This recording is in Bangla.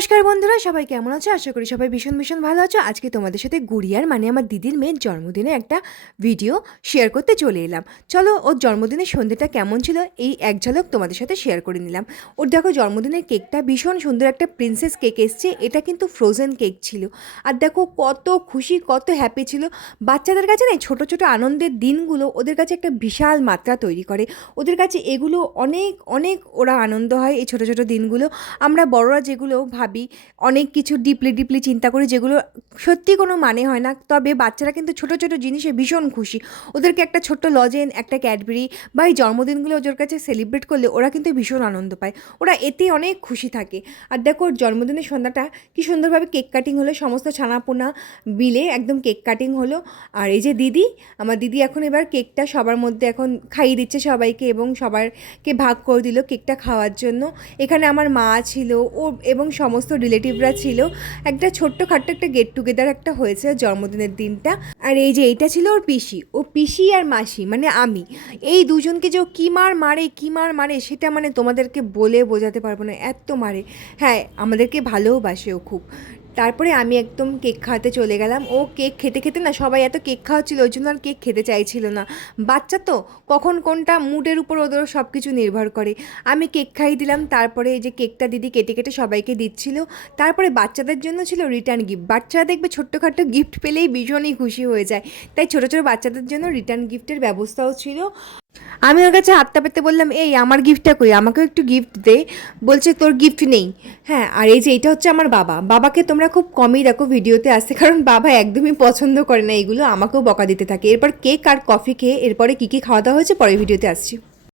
নমস্কার বন্ধুরা, সবাই কেমন আছো? আশা করি সবাই ভীষণ ভীষণ ভালো আছো। আজকে তোমাদের সাথে গুড়িয়ার মানে আমার দিদির মেয়ের জন্মদিনে একটা ভিডিও শেয়ার করতে চলে এলাম। চলো, ওর জন্মদিনের সন্ধ্যেটা কেমন ছিল এই এক ঝলক তোমাদের সাথে শেয়ার করে নিলাম। ওর দেখো, জন্মদিনের কেকটা ভীষণ সুন্দর একটা প্রিন্সেস কেক এসছে। এটা কিন্তু ফ্রোজেন কেক ছিল। আর দেখো কত খুশি, কত হ্যাপি ছিল। বাচ্চাদের কাছে না ছোটো ছোটো আনন্দের দিনগুলো ওদের কাছে একটা বিশাল মাত্রা তৈরি করে। ওদের কাছে এগুলো অনেক অনেক ওরা আনন্দ হয় এই ছোটো ছোটো দিনগুলো। আমরা বড়রা যেগুলো ভাবি, অনেক কিছু ডিপলি চিন্তা করি, যেগুলো সত্যি কোনো মানে হয় না, তবে বাচ্চারা কিন্তু ছোটো ছোটো জিনিসে ভীষণ খুশি। ওদেরকে একটা ছোট্ট লজেন, একটা ক্যাডবেরি বা এই জন্মদিনগুলো ওদের কাছে সেলিব্রেট করলে ওরা কিন্তু ভীষণ আনন্দ পায়। ওরা এতে অনেক খুশি থাকে। আর দেখো, ওর জন্মদিনের সন্ধ্যাটা কী সুন্দরভাবে কেক কাটিং হলো, সমস্ত ছানাপোনা বিলে একদম কেক কাটিং হলো। আর এই যে দিদি, আমার দিদি এখন এবার কেকটা সবার মধ্যে এখন খাইয়ে দিচ্ছে সবাইকে, এবং সবাইকে ভাগ করে দিল কেকটা খাওয়ার জন্য। এখানে আমার মা ছিল ও এবং সমস্ত রিলেটিভরা ছিল। একটা ছোট্টখাট্ট একটা গেট টুগেদার একটা হয়েছে জন্মদিনের দিনটা। আর এই যে এইটা ছিল ওর পিসি, ও পিসি আর মাসি মানে আমি, এই দুজনকে যে ও কী মার মারে সেটা মানে তোমাদেরকে বলে বোঝাতে পারবো না, এত মারে। হ্যাঁ, আমাদেরকে ভালোবাসে ও খুব। তারপরে আমি একদম কেক খাওয়াতে চলে গেলাম। ও কেক খেতে খেতে না, সবাই এত কেক খাওয়াচ্ছিল ওই জন্য আর কেক খেতে চাইছিল না। বাচ্চা তো, কখন কোনটা মুডের উপর ওদের সব কিছু নির্ভর করে। আমি কেক খাইয়ে দিলাম। তারপরে এই যে কেকটা দিদি কেটে কেটে সবাইকে দিচ্ছিল। তারপরে বাচ্চাদের জন্য ছিল রিটার্ন গিফট। বাচ্চারা দেখবে ছোট্টখাট্টো গিফট পেলেই ভীষণই খুশি হয়ে যায়, তাই ছোটো ছোটো বাচ্চাদের জন্য রিটার্ন গিফটের ব্যবস্থাও ছিল। আমি ওর কাছে হাতটা পেতে বললাম, এই আমার গিফটটা কই, আমাকেও একটু গিফট দে। বলছে তোর গিফট নেই। হ্যাঁ, আর এই যে এইটা হচ্ছে আমার বাবা। বাবাকে তোমরা খুব কমই দেখো ভিডিওতে আসতে, কারণ বাবা একদমই পছন্দ করে না এইগুলো, আমাকেও বকা দিতে থাকে। এরপর কেক আর কফি খেয়ে এরপরে কী কী খাওয়া দাওয়া হয়েছে পরের ভিডিওতে আসছি।